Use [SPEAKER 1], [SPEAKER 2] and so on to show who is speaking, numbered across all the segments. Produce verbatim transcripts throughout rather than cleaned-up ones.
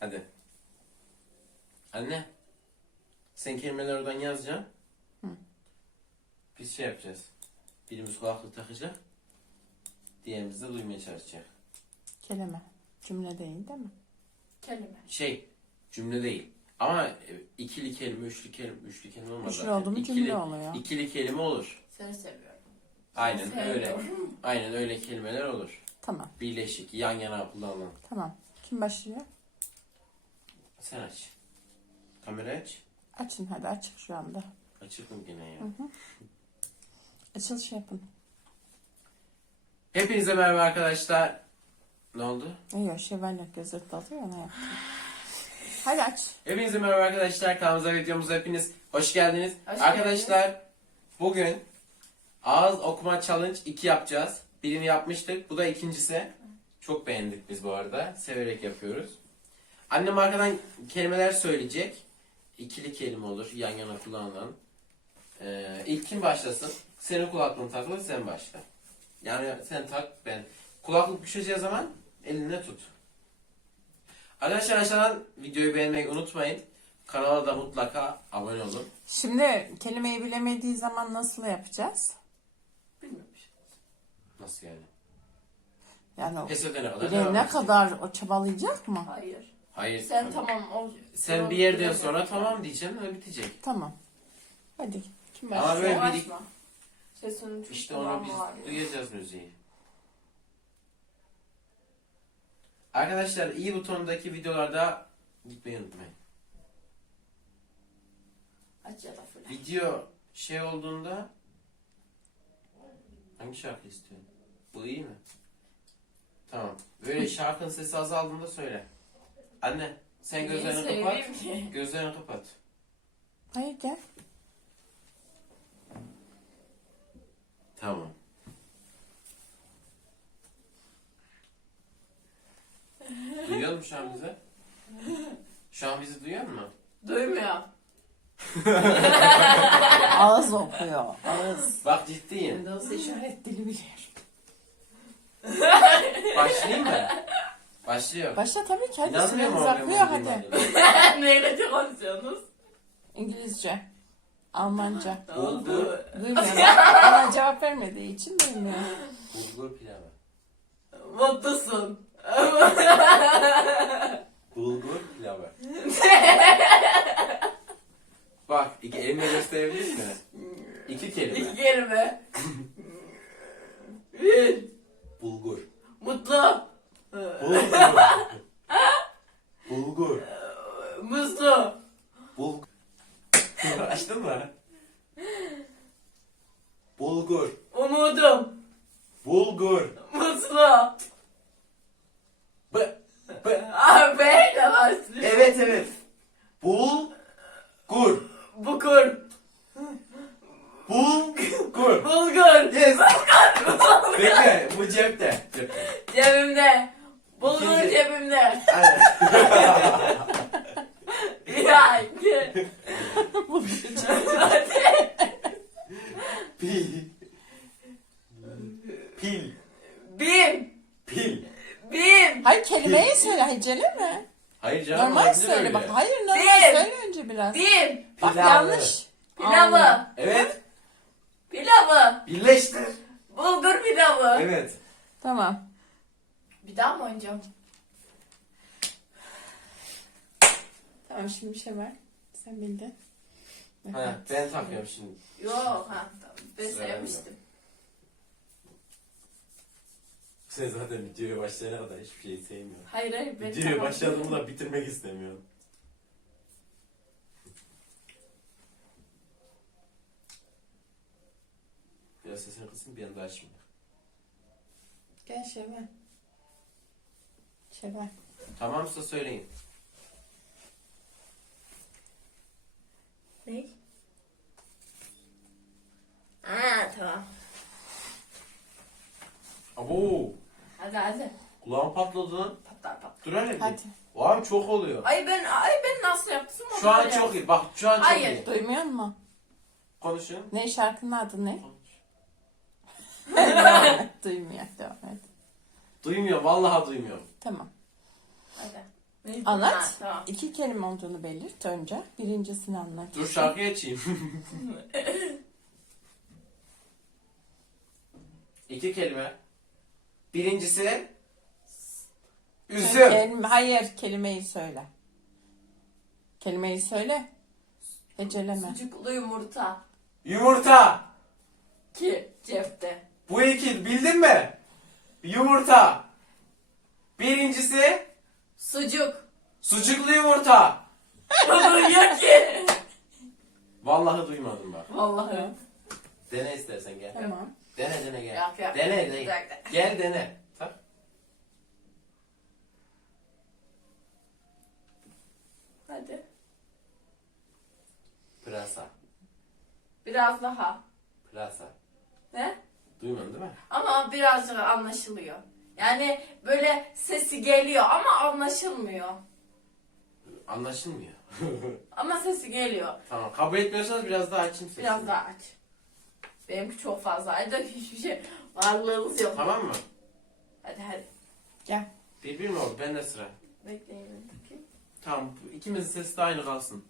[SPEAKER 1] Hadi. Anne. Sen kelimeleri oradan yazacaksın.
[SPEAKER 2] Hı.
[SPEAKER 1] Biz şey yapacağız. Birimiz kulaklık takacak. Diğerimiz de duymaya çalışacak.
[SPEAKER 2] Kelime. Cümle değil değil mi?
[SPEAKER 3] Kelime.
[SPEAKER 1] Şey, cümle değil. Ama ikili kelime, üçlü kelime, üçlü kelime olmaz.
[SPEAKER 2] Üçlü
[SPEAKER 1] zaten.
[SPEAKER 2] oldu mu
[SPEAKER 1] İkili-
[SPEAKER 2] cümle oluyor.
[SPEAKER 1] İkili kelime olur.
[SPEAKER 3] Seni seviyorum.
[SPEAKER 1] Aynen
[SPEAKER 3] Seni
[SPEAKER 1] öyle.
[SPEAKER 3] seviyorum.
[SPEAKER 1] Aynen öyle kelimeler olur.
[SPEAKER 2] Tamam.
[SPEAKER 1] Birleşik, yan yana kullanılan.
[SPEAKER 2] Tamam. Kim başlıyor?
[SPEAKER 1] Sen aç. Kamera aç.
[SPEAKER 2] Açın hadi, açık şu anda.
[SPEAKER 1] Açık mı gene ya?
[SPEAKER 2] Hı hı. Açılış yapın.
[SPEAKER 1] Hepinize merhaba arkadaşlar. Ne oldu?
[SPEAKER 2] Yok, şevval yok, gözleri dalıyor, ona yaptım. Hadi aç.
[SPEAKER 1] Hepinize merhaba arkadaşlar. Kanalımıza, videomuza hepiniz hoş geldiniz.
[SPEAKER 3] Hoş
[SPEAKER 1] arkadaşlar bugün ağız okuma challenge iki yapacağız. Birini yapmıştık. Bu da ikincisi. Çok beğendik biz bu arada. Severek yapıyoruz. Annem arkadan kelimeler söyleyecek. İkili kelime olur. Yan yana kullanılan. Ee, ilk kim başlasın? Senin kulaklığın takılı, sen başla. Yani sen tak, ben. Kulaklık düşeceği zaman eline tut. Arkadaşlar aşağıdan videoyu beğenmeyi unutmayın. Kanala da mutlaka abone olun.
[SPEAKER 2] Şimdi kelimeyi bilemediği zaman nasıl yapacağız?
[SPEAKER 3] Bilmiyorum.
[SPEAKER 1] Nasıl yani?
[SPEAKER 2] Yani o
[SPEAKER 1] Pes ödene kadar devam
[SPEAKER 2] bilene
[SPEAKER 1] edecek.
[SPEAKER 2] kadar o çabalayacak mı?
[SPEAKER 3] Hayır.
[SPEAKER 1] Hayır.
[SPEAKER 3] Sen
[SPEAKER 1] tamam.
[SPEAKER 3] tamam ol.
[SPEAKER 1] Sen bir yerden sonra tamam diyeceksin ve bitecek.
[SPEAKER 2] Tamam. Hadi. Kim
[SPEAKER 1] Ama
[SPEAKER 2] başlıyor?
[SPEAKER 1] böyle
[SPEAKER 3] Sen
[SPEAKER 1] bir-
[SPEAKER 3] açma. Sesini çok
[SPEAKER 1] İşte onu
[SPEAKER 3] kulağıma
[SPEAKER 1] biz
[SPEAKER 3] var ya.
[SPEAKER 1] duyacağız müziği. Arkadaşlar iyi butonundaki videolarda gitmeyi unutmayın.
[SPEAKER 3] Aç ya da fırla.
[SPEAKER 1] Video şey olduğunda hangi şarkı istiyorsun? Bu iyi mi? Tamam. Böyle şarkının sesi azaldığında söyle. Anne sen
[SPEAKER 3] Niye
[SPEAKER 1] gözlerini
[SPEAKER 3] söyleyeyim
[SPEAKER 1] kapat.
[SPEAKER 3] ki?
[SPEAKER 1] Gözlerini kapat.
[SPEAKER 2] Hayır, gel.
[SPEAKER 1] Tamam. Duyuyor musun şu an bizi? Şu an bizi duyuyor musun?
[SPEAKER 3] Duymuyor.
[SPEAKER 2] Ağız okuyor. Ağız.
[SPEAKER 1] Bak ciddiyim.
[SPEAKER 2] Windows işaret dili biliyor.
[SPEAKER 1] Başlayayım mı? Başlıyor.
[SPEAKER 2] Başla tabii ki, hadi.
[SPEAKER 1] İnanmıyorum
[SPEAKER 2] Süreniz
[SPEAKER 1] oraya
[SPEAKER 2] akıyor,
[SPEAKER 1] bunu
[SPEAKER 2] hadi.
[SPEAKER 1] duymadığıma.
[SPEAKER 3] Neyle konuşuyorsunuz?
[SPEAKER 2] İngilizce. Almanca.
[SPEAKER 1] Bulgur.
[SPEAKER 2] Duymuyor. Bana cevap vermediği için duymuyor.
[SPEAKER 1] Bulgur pilavı.
[SPEAKER 3] Mutlusun.
[SPEAKER 1] Bulgur pilavı. Bak iki elimle gösterebilir mi? İki kelime.
[SPEAKER 3] İki kelime. Bir.
[SPEAKER 1] Bulgur.
[SPEAKER 3] Mutlu.
[SPEAKER 1] Bulgur. Bulgur.
[SPEAKER 3] Mutlu.
[SPEAKER 1] Bulgur. Açtın mı? Bulgur.
[SPEAKER 3] Umudum.
[SPEAKER 1] Bulgur.
[SPEAKER 3] Mutlu.
[SPEAKER 1] B. B.
[SPEAKER 3] Ah beyle başlıyor.
[SPEAKER 1] Evet evet. Bulgur.
[SPEAKER 3] Bukur.
[SPEAKER 1] Bulgur.
[SPEAKER 3] Bulgur.
[SPEAKER 1] Yes. Bekle bu cepte. Cepte.
[SPEAKER 3] Cebimde. Bulgur
[SPEAKER 1] İkinci.
[SPEAKER 3] cebimde.
[SPEAKER 1] Aynen.
[SPEAKER 3] Ya iki.
[SPEAKER 1] Pil. Pil.
[SPEAKER 3] Bin.
[SPEAKER 1] Pil.
[SPEAKER 3] Bin.
[SPEAKER 2] Hayır, kelimeyi söyle, heceleme.
[SPEAKER 1] Hayır canım.
[SPEAKER 2] Normal
[SPEAKER 1] olabilir
[SPEAKER 2] söyle
[SPEAKER 1] öyle.
[SPEAKER 2] bak. Hayır, normal
[SPEAKER 3] Bir.
[SPEAKER 2] söyle önce biraz.
[SPEAKER 3] Bin.
[SPEAKER 2] Bak
[SPEAKER 1] Pilavı.
[SPEAKER 2] yanlış.
[SPEAKER 3] Pilavı.
[SPEAKER 1] Evet.
[SPEAKER 3] Pilavı.
[SPEAKER 1] Birleştir.
[SPEAKER 3] Bulgur pilavı.
[SPEAKER 1] Evet.
[SPEAKER 2] Tamam.
[SPEAKER 3] Bir daha mı oynayacağım?
[SPEAKER 2] Tamam, şimdi bir şey var. Sen bildin.
[SPEAKER 1] Ha, ben takıyorum şimdi.
[SPEAKER 3] Yok ha. Tamam. Ben
[SPEAKER 1] Sıra
[SPEAKER 3] sevmiştim.
[SPEAKER 1] Sen zaten videoya başlayana kadar hiçbir şey sevmiyorsun.
[SPEAKER 3] Hayır hayır. Ben
[SPEAKER 1] Videoya
[SPEAKER 3] tamam.
[SPEAKER 1] başladığımda bitirmek istemiyorum. Biraz sesini kısın bir anda açmayayım.
[SPEAKER 2] Gel Şevval. Şevval.
[SPEAKER 1] Tamamsa söyleyin.
[SPEAKER 3] Ne? Aa tamam.
[SPEAKER 1] Abo!
[SPEAKER 3] Hadi hadi.
[SPEAKER 1] Kulağım patladı lan.
[SPEAKER 3] Patlar patlar.
[SPEAKER 1] Dur hele bir.
[SPEAKER 2] Hadi.
[SPEAKER 1] Vay çok oluyor.
[SPEAKER 3] Ay ben ay ben nasıl yaptım onu?
[SPEAKER 1] Şu an
[SPEAKER 3] öyle
[SPEAKER 1] çok iyi. Bak şu an çok
[SPEAKER 3] Hayır.
[SPEAKER 1] iyi.
[SPEAKER 2] Duymuyor musun?
[SPEAKER 1] Konuşun.
[SPEAKER 2] Ne şarkının adı ne?
[SPEAKER 1] Konuş.
[SPEAKER 2] Devam et. Duymuyor. Devam et.
[SPEAKER 1] Duymuyor. Vallahi duymuyorum.
[SPEAKER 2] Tamam.
[SPEAKER 3] Hadi. Neydi?
[SPEAKER 2] Anlat.
[SPEAKER 3] Ha, tamam.
[SPEAKER 2] İki kelime olduğunu belirt önce. Birincisini anlat.
[SPEAKER 1] Dur şarkı açayım. İki kelime. Birincisi üzüm.
[SPEAKER 2] Kelime, hayır, kelimeyi söyle. Kelimeyi söyle. Heceleme.
[SPEAKER 3] Sucuklu yumurta.
[SPEAKER 1] Yumurta.
[SPEAKER 3] Ki cepte.
[SPEAKER 1] Bu iki bildin mi? Yumurta. Birincisi
[SPEAKER 3] Sucuk.
[SPEAKER 1] sucuklu yumurta.
[SPEAKER 3] Duyuyor ki.
[SPEAKER 1] Vallahi duymadım bak.
[SPEAKER 3] Vallahi.
[SPEAKER 1] Dene istersen gel.
[SPEAKER 2] Tamam.
[SPEAKER 1] Dene dene gel.
[SPEAKER 3] Yap, yap.
[SPEAKER 1] Dene
[SPEAKER 3] Bir
[SPEAKER 1] dene.
[SPEAKER 3] dakika.
[SPEAKER 1] Gel dene. Tak.
[SPEAKER 3] Hadi.
[SPEAKER 1] Pırasa.
[SPEAKER 3] Biraz daha.
[SPEAKER 1] Pırasa.
[SPEAKER 3] Ne?
[SPEAKER 1] Duymadın değil mi?
[SPEAKER 3] Ama birazcık anlaşılıyor. Yani böyle sesi geliyor ama anlaşılmıyor.
[SPEAKER 1] Anlaşılmıyor.
[SPEAKER 3] Ama sesi geliyor.
[SPEAKER 1] Tamam. Kabul etmiyorsanız biraz daha açayım sesini.
[SPEAKER 3] Biraz daha aç. Benimki çok fazla. Hadi hiçbir şey varlığımız yok.
[SPEAKER 1] Tamam mı?
[SPEAKER 3] Hadi hadi.
[SPEAKER 2] Gel.
[SPEAKER 1] Bir bir mi oldu? Bende sıra.
[SPEAKER 3] Bekleyin bir dakika.
[SPEAKER 1] Tamam. İkimizin sesi de aynı kalsın.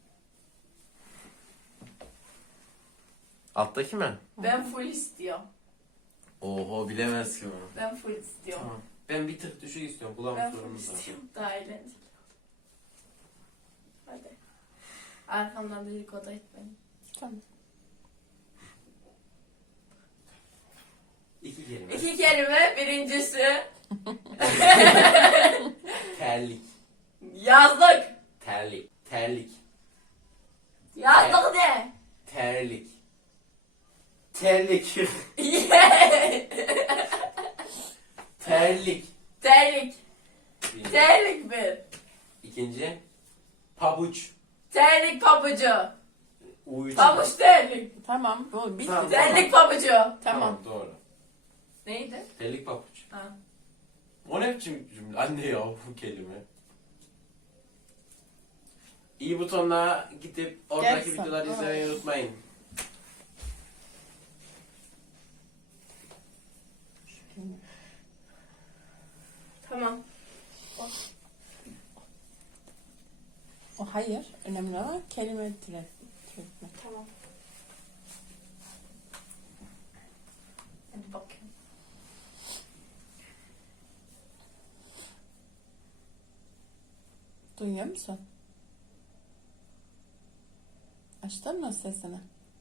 [SPEAKER 1] Alttaki mi?
[SPEAKER 3] Ben full istiyorum.
[SPEAKER 1] Oho bilemez ki onu.
[SPEAKER 3] Ben full istiyorum.
[SPEAKER 1] Tamam. Ben bir tık düşük istiyorum. Kulağım
[SPEAKER 3] Ben full
[SPEAKER 1] sorunumuz var.
[SPEAKER 3] istiyorum. Daha eğlenceli. Hadi. Arkamdan dedikodu etmeyin.
[SPEAKER 2] Tamam.
[SPEAKER 1] İki kelime.
[SPEAKER 3] İki kelime. Birincisi
[SPEAKER 1] Terlik.
[SPEAKER 3] yazlık.
[SPEAKER 1] Terlik. Terlik.
[SPEAKER 3] Yazlık ne?
[SPEAKER 1] Terlik. Terlik. Terlik.
[SPEAKER 3] Terlik.
[SPEAKER 1] Birinci.
[SPEAKER 3] Terlik bir.
[SPEAKER 1] İkinci. Pabuç.
[SPEAKER 3] Terlik pabucu.
[SPEAKER 1] U üç.
[SPEAKER 3] Pabuç terlik.
[SPEAKER 2] Tamam. Bu bitti.
[SPEAKER 1] Tamam.
[SPEAKER 3] Terlik pabucu.
[SPEAKER 1] Tamam.
[SPEAKER 2] Tamam.
[SPEAKER 1] Doğru.
[SPEAKER 3] Neydi?
[SPEAKER 1] Terlik pabuç.
[SPEAKER 3] Ha.
[SPEAKER 1] O ne biçim cümle? Anne ya bu kelime. İyi butonuna gidip oradaki
[SPEAKER 2] Gelsin.
[SPEAKER 1] videoları izlemeyi unutmayın.
[SPEAKER 3] Tamam.
[SPEAKER 2] O hayır. Önemli olan kelime türe- türetme.
[SPEAKER 3] Tamam. Hadi bakayım.
[SPEAKER 2] Duyuyor musun? Açtın mı sesini?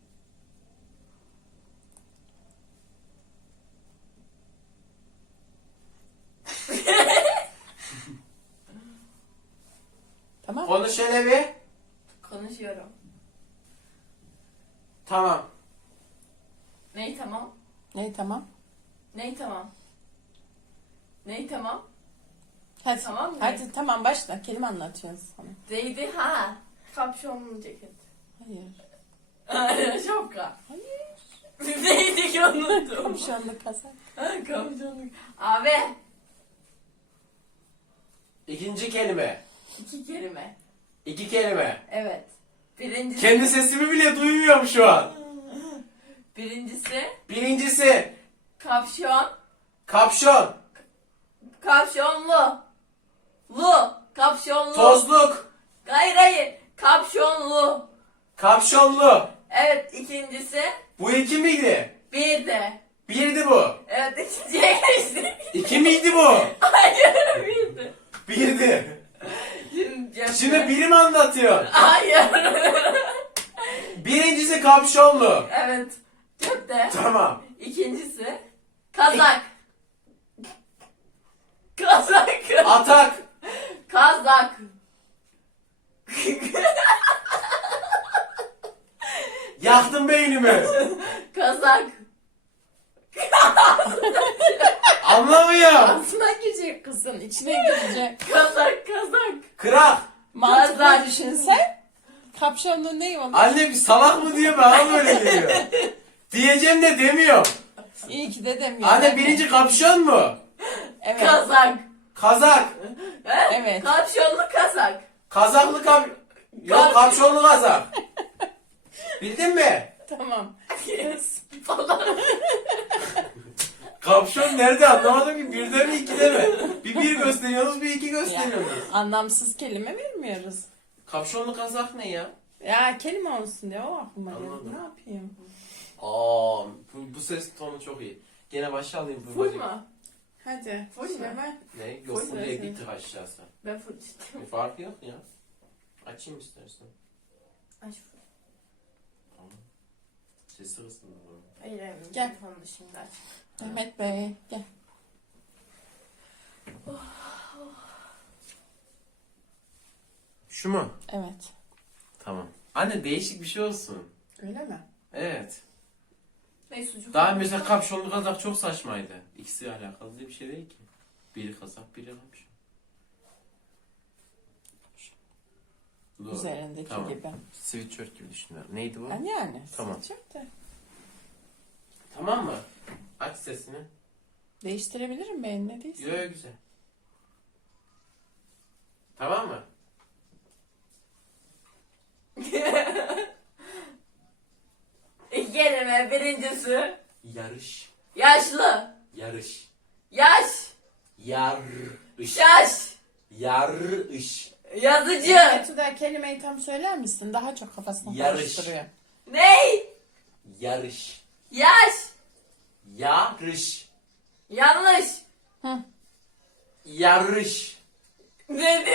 [SPEAKER 2] Tamam.
[SPEAKER 1] Konuş hele bir.
[SPEAKER 3] Konuşuyorum.
[SPEAKER 1] Tamam.
[SPEAKER 3] Ney tamam?
[SPEAKER 2] Ne tamam?
[SPEAKER 3] Ney tamam? Ney tamam?
[SPEAKER 2] Hadi.
[SPEAKER 3] Tamam mı?
[SPEAKER 2] Hadi tamam başla. Kelime anlatıyoruz sana.
[SPEAKER 3] Neydi? Ha. Kapşonlu ceket.
[SPEAKER 2] Hayır.
[SPEAKER 3] Şapka.
[SPEAKER 2] Hayır.
[SPEAKER 3] Neydi ki unuttum.
[SPEAKER 2] Kapşonlu kazak.
[SPEAKER 3] Ha, Kapşonlu. Abi.
[SPEAKER 1] İkinci kelime.
[SPEAKER 3] İki kelime.
[SPEAKER 1] İki kelime.
[SPEAKER 3] Evet. Birincisi.
[SPEAKER 1] Kendi sesimi bile duymuyorum şu an.
[SPEAKER 3] Birincisi.
[SPEAKER 1] Birincisi.
[SPEAKER 3] Kapşon.
[SPEAKER 1] Kapşon.
[SPEAKER 3] Kapşonlu. Lu. Kapşonlu.
[SPEAKER 1] Tozluk.
[SPEAKER 3] Hayır hayır. Kapşonlu.
[SPEAKER 1] Kapşonlu.
[SPEAKER 3] Evet ikincisi.
[SPEAKER 1] Bu iki miydi?
[SPEAKER 3] Bir de.
[SPEAKER 1] Birdi bu.
[SPEAKER 3] Evet ikinciye geçtik.
[SPEAKER 1] İki miydi bu?
[SPEAKER 3] Hayır bir de.
[SPEAKER 1] Birdi.
[SPEAKER 3] Şimdi, cepte.
[SPEAKER 1] Şimdi biri mi anlatıyor?
[SPEAKER 3] Hayır.
[SPEAKER 1] Birincisi kapşonlu.
[SPEAKER 3] Evet. Cepte.
[SPEAKER 1] Tamam.
[SPEAKER 3] İkincisi. Kazak. Kazak.
[SPEAKER 1] Atak.
[SPEAKER 3] Kazak.
[SPEAKER 1] Yaktın beynimi.
[SPEAKER 3] Kazak.
[SPEAKER 1] Anlamıyor.
[SPEAKER 2] Ağzına girecek kızın. içine girecek.
[SPEAKER 3] Kazak kazak.
[SPEAKER 1] Kırak.
[SPEAKER 2] Mantıklı
[SPEAKER 3] Kazak.
[SPEAKER 2] düşünsen. Kapşonlu ne olur?
[SPEAKER 1] Anne bir salak mı diyor bana böyle diyor. Diyeceğim de demiyor.
[SPEAKER 2] İyi ki de demiyor.
[SPEAKER 1] Anne birinci kapşon mu?
[SPEAKER 2] Evet.
[SPEAKER 3] Kazak.
[SPEAKER 1] Kazak.
[SPEAKER 3] He?
[SPEAKER 2] Evet.
[SPEAKER 3] Kapşonlu kazak.
[SPEAKER 1] Kazaklı kap... Yok kapşonlu kazak. Bildin mi?
[SPEAKER 2] Tamam.
[SPEAKER 3] Falan.
[SPEAKER 1] Kapşon nerede anlamadım ki. Birde mi ikide mi? Bir bir gösteriyorsunuz bir iki gösteriyorsunuz.
[SPEAKER 2] Anlamsız kelime vermiyoruz.
[SPEAKER 1] Kapşonlu kazak ne ya?
[SPEAKER 2] Ya kelime olsun diye o aklıma geldi.
[SPEAKER 1] Anladım.
[SPEAKER 2] Ne yapayım?
[SPEAKER 1] Aa, bu, bu ses tonu çok iyi. Gene başa alayım. bu
[SPEAKER 3] Full
[SPEAKER 1] bacı.
[SPEAKER 3] mu?
[SPEAKER 2] Hadi.
[SPEAKER 3] Full mü?
[SPEAKER 2] Şevval.
[SPEAKER 1] Ne? Yok
[SPEAKER 2] Full
[SPEAKER 1] buraya
[SPEAKER 2] mu?
[SPEAKER 1] bir tık aşağısı.
[SPEAKER 3] Ben full istiyorum.
[SPEAKER 1] Bir farkı yok ya. Açayım istersen.
[SPEAKER 3] Ay full.
[SPEAKER 1] Tamam. Sesi kısmında bu.
[SPEAKER 3] Hayır hayır.
[SPEAKER 2] Gel.
[SPEAKER 3] Mikrofonunu şimdi aç.
[SPEAKER 2] Mehmet Bey gel.
[SPEAKER 1] Şu mu?
[SPEAKER 2] Evet.
[SPEAKER 1] Tamam. Anne değişik bir şey olsun.
[SPEAKER 2] Öyle mi?
[SPEAKER 1] Evet.
[SPEAKER 3] Ne sucuk?
[SPEAKER 1] Daha mesela kapşonlu kazak çok saçmaydı. İkisi alakalı bir şey değil ki. Biri kazak, biri kapşon. Doğru.
[SPEAKER 2] Üzerindeki
[SPEAKER 1] Tamam.
[SPEAKER 2] gibi.
[SPEAKER 1] Sweatshirt gibi düşünüyorum. Neydi bu?
[SPEAKER 2] Yani yani.
[SPEAKER 1] Tamam.
[SPEAKER 2] Çok da.
[SPEAKER 1] Tamam mı? Aç sesini.
[SPEAKER 2] Değiştirebilirim beğenmediysen.
[SPEAKER 1] Yo yo, güzel. Tamam mı?
[SPEAKER 3] İki kelime. Birincisi.
[SPEAKER 1] Yarış.
[SPEAKER 3] Yaşlı.
[SPEAKER 1] Yarış.
[SPEAKER 3] Yaş.
[SPEAKER 1] Yarış.
[SPEAKER 3] Yaş.
[SPEAKER 1] Yarış.
[SPEAKER 3] Yazıcı.
[SPEAKER 2] Kötüde kelimeyi tam söyler misin? Daha çok kafasını
[SPEAKER 1] Yarış.
[SPEAKER 2] karıştırıyor.
[SPEAKER 3] Ney?
[SPEAKER 1] Yarış.
[SPEAKER 3] Yaş.
[SPEAKER 1] Yarış.
[SPEAKER 3] Yanlış.
[SPEAKER 2] Hı.
[SPEAKER 1] Yarış.
[SPEAKER 3] Dedi.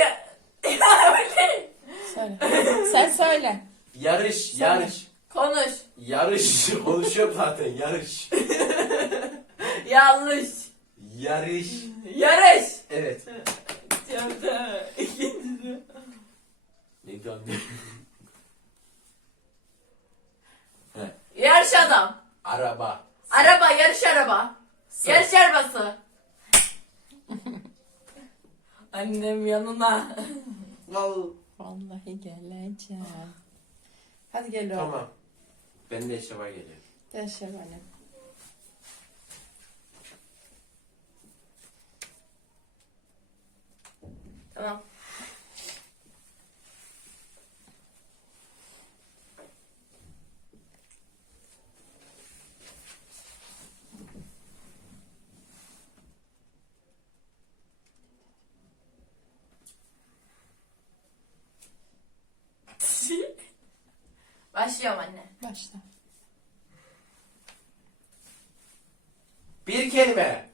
[SPEAKER 2] Söyle. Sen söyle.
[SPEAKER 1] Yarış.
[SPEAKER 2] Söyle.
[SPEAKER 1] Yarış.
[SPEAKER 3] Konuş.
[SPEAKER 1] Yarış. Konuşuyor zaten. Yarış.
[SPEAKER 3] Yanlış.
[SPEAKER 1] Yarış.
[SPEAKER 3] Yarış.
[SPEAKER 1] Evet.
[SPEAKER 3] Yaptı. İkincisi.
[SPEAKER 1] Neydi anne? He.
[SPEAKER 3] Yarış adam.
[SPEAKER 1] Araba.
[SPEAKER 3] Araba. Yarış araba.
[SPEAKER 1] Sır.
[SPEAKER 3] Yarış arabası. Annem yanına.
[SPEAKER 1] Val.
[SPEAKER 2] Vallahi geleceğim. Hadi gel oğlum.
[SPEAKER 1] Tamam. Ben de eşya geliyor.
[SPEAKER 2] Gel Şevval'im.
[SPEAKER 3] Tamam. Başlıyorum anne.
[SPEAKER 2] Başla.
[SPEAKER 1] Bir kelime.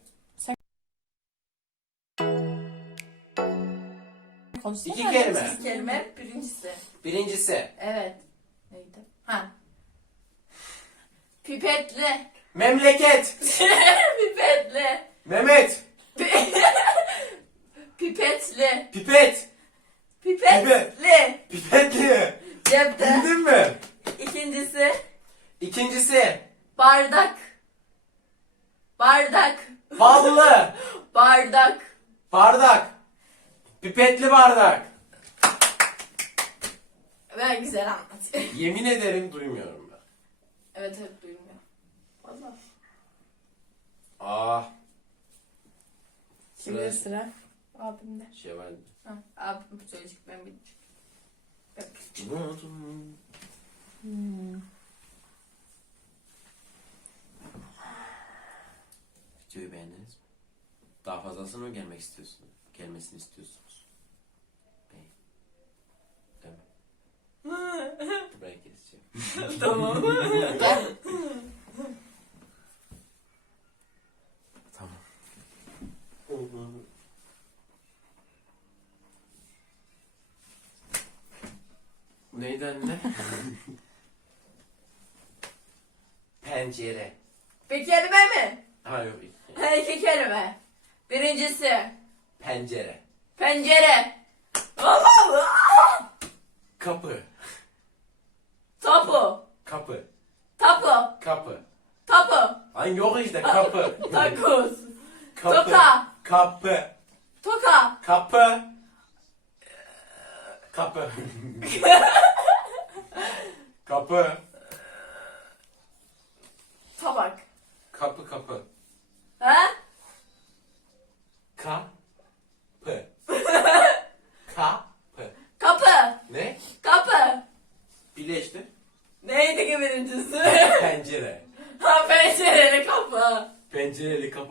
[SPEAKER 2] Konuşsana.
[SPEAKER 1] İki kelime.
[SPEAKER 3] İki kelime. Birincisi.
[SPEAKER 1] Birincisi.
[SPEAKER 3] Evet. Neydi? Ha. Pipetli.
[SPEAKER 1] Memleket.
[SPEAKER 3] Pipetli.
[SPEAKER 1] Mehmet.
[SPEAKER 3] Pipetli.
[SPEAKER 1] Pipet.
[SPEAKER 3] Pipetli.
[SPEAKER 1] Pipetli.
[SPEAKER 3] Cepte.
[SPEAKER 1] Bildin mi?
[SPEAKER 3] İkincisi.
[SPEAKER 1] İkincisi.
[SPEAKER 3] Bardak. Bardak.
[SPEAKER 1] Ballı.
[SPEAKER 3] Bardak.
[SPEAKER 1] Bardak. Pipetli bardak.
[SPEAKER 3] Ben güzel anlatıyorum.
[SPEAKER 1] Yemin ederim duymuyorum ben.
[SPEAKER 3] Evet evet duymuyor. Valla.
[SPEAKER 1] Ah.
[SPEAKER 2] Kimde sıra?
[SPEAKER 3] Abimde.
[SPEAKER 1] Şevval.
[SPEAKER 3] Ha, abim söyleyecek ben bilmiyorum.
[SPEAKER 2] Hmm.
[SPEAKER 1] Videoyu beğendiniz mi? Daha fazlasını mı gelmek istiyorsunuz? Gelmesini istiyorsunuz? Beğen. Değil mi? Buraya keseceğim.
[SPEAKER 3] Tamam.
[SPEAKER 2] Gel.
[SPEAKER 1] Tamam. Neydi anne? Pencere.
[SPEAKER 3] Bir kelime mi?
[SPEAKER 1] Ha yok iki.
[SPEAKER 3] Ha, iki kelime. Birincisi.
[SPEAKER 1] Pencere.
[SPEAKER 3] Pencere.
[SPEAKER 1] Kapı.
[SPEAKER 3] Tapu.
[SPEAKER 1] Kapı.
[SPEAKER 3] Tapu.
[SPEAKER 1] Kapı.
[SPEAKER 3] Tapu.
[SPEAKER 1] Ay yok işte kapı.
[SPEAKER 3] Takus.
[SPEAKER 1] Kapı.
[SPEAKER 3] Toka.
[SPEAKER 1] Kapı.
[SPEAKER 3] Toka.
[SPEAKER 1] Kapı. Kapı. Kapı.
[SPEAKER 3] Tabak.
[SPEAKER 1] Kapı kapı.
[SPEAKER 3] Ha?
[SPEAKER 1] Kapı. Kapı.
[SPEAKER 3] Kapı.
[SPEAKER 1] Ne?
[SPEAKER 3] Kapı.
[SPEAKER 1] Birleştir.
[SPEAKER 3] Neydi ki birincisi?
[SPEAKER 1] Pencere.
[SPEAKER 3] Ha pencereli kapı.
[SPEAKER 1] Pencereli kapı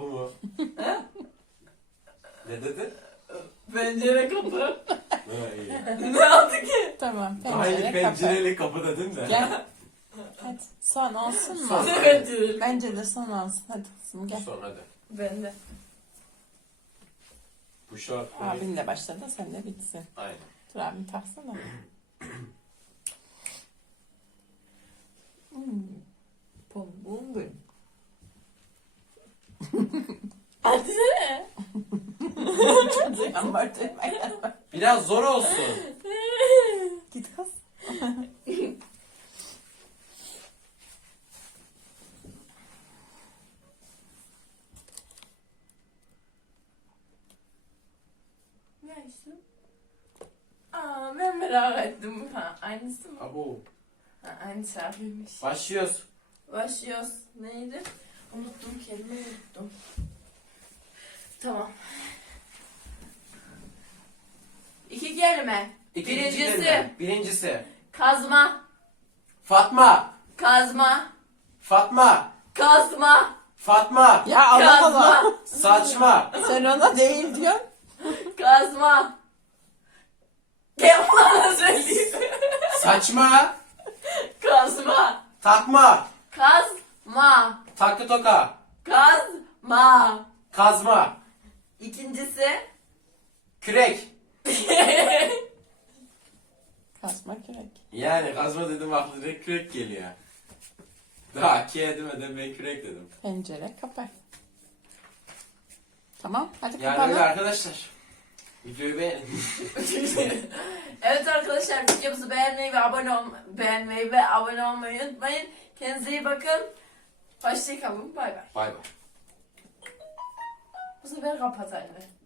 [SPEAKER 3] Ne oldu ki?
[SPEAKER 2] Tamam.
[SPEAKER 1] Aynı
[SPEAKER 2] Pencere kapı.
[SPEAKER 1] pencereli kapı dedim de.
[SPEAKER 2] Gel. Hadi. Son olsun mu?
[SPEAKER 1] Son.
[SPEAKER 3] Evet.
[SPEAKER 2] Bence de son olsun. Hadi kızım gel.
[SPEAKER 1] Son hadi.
[SPEAKER 3] Ben de.
[SPEAKER 1] Bu şort.
[SPEAKER 2] Abin de başladı. Sen de bitsin.
[SPEAKER 1] Aynen.
[SPEAKER 2] Dur abin taksana. Hmm. Bum bum bum.
[SPEAKER 3] Hadi ne?
[SPEAKER 2] Duyan var duymayan var.
[SPEAKER 1] Biraz zor olsun.
[SPEAKER 2] Git kız.
[SPEAKER 3] Ne işte? Aa, ben merak ettim. Ha, aynısı mı?
[SPEAKER 1] Abo.
[SPEAKER 3] Ha, aynı şarkıymış.
[SPEAKER 1] Başlıyoruz.
[SPEAKER 3] Başlıyoruz. Neydi? Unuttum, kelimeyi unuttum. Tamam. İki kelime.
[SPEAKER 1] İkinci
[SPEAKER 3] Birincisi
[SPEAKER 1] kelime. Birincisi.
[SPEAKER 3] kazma,
[SPEAKER 1] Fatma.
[SPEAKER 3] kazma,
[SPEAKER 1] Fatma.
[SPEAKER 3] kazma,
[SPEAKER 1] Fatma.
[SPEAKER 2] Ya Allah Allah.
[SPEAKER 3] kazma,
[SPEAKER 1] Saçma.
[SPEAKER 2] Sen ona değil diyorsun.
[SPEAKER 3] kazma. Gel bana söyleyeyim.
[SPEAKER 1] Saçma.
[SPEAKER 3] Kazma,
[SPEAKER 1] Takma.
[SPEAKER 3] kazma,
[SPEAKER 1] Takı toka.
[SPEAKER 3] kazma.
[SPEAKER 1] Kazma.
[SPEAKER 3] İkincisi
[SPEAKER 1] Kürek.
[SPEAKER 2] Kasma kürek.
[SPEAKER 1] Yani kazma dedim aklı direkt kürek geliyor. Daha kiye demeden ben kürek dedim.
[SPEAKER 2] Pencere kapı. Tamam. Hadi
[SPEAKER 1] Yani
[SPEAKER 2] kapanın.
[SPEAKER 1] öyle arkadaşlar. Videoyu beğenin.
[SPEAKER 3] Evet arkadaşlar, videomuzu beğenmeyi ve abone ol beğenmeyi ve abone olmayı unutmayın. Kendinize iyi bakın. Hoşçakalın. Bay bay.
[SPEAKER 1] Bay bay.
[SPEAKER 3] Bu sefer kapat anne.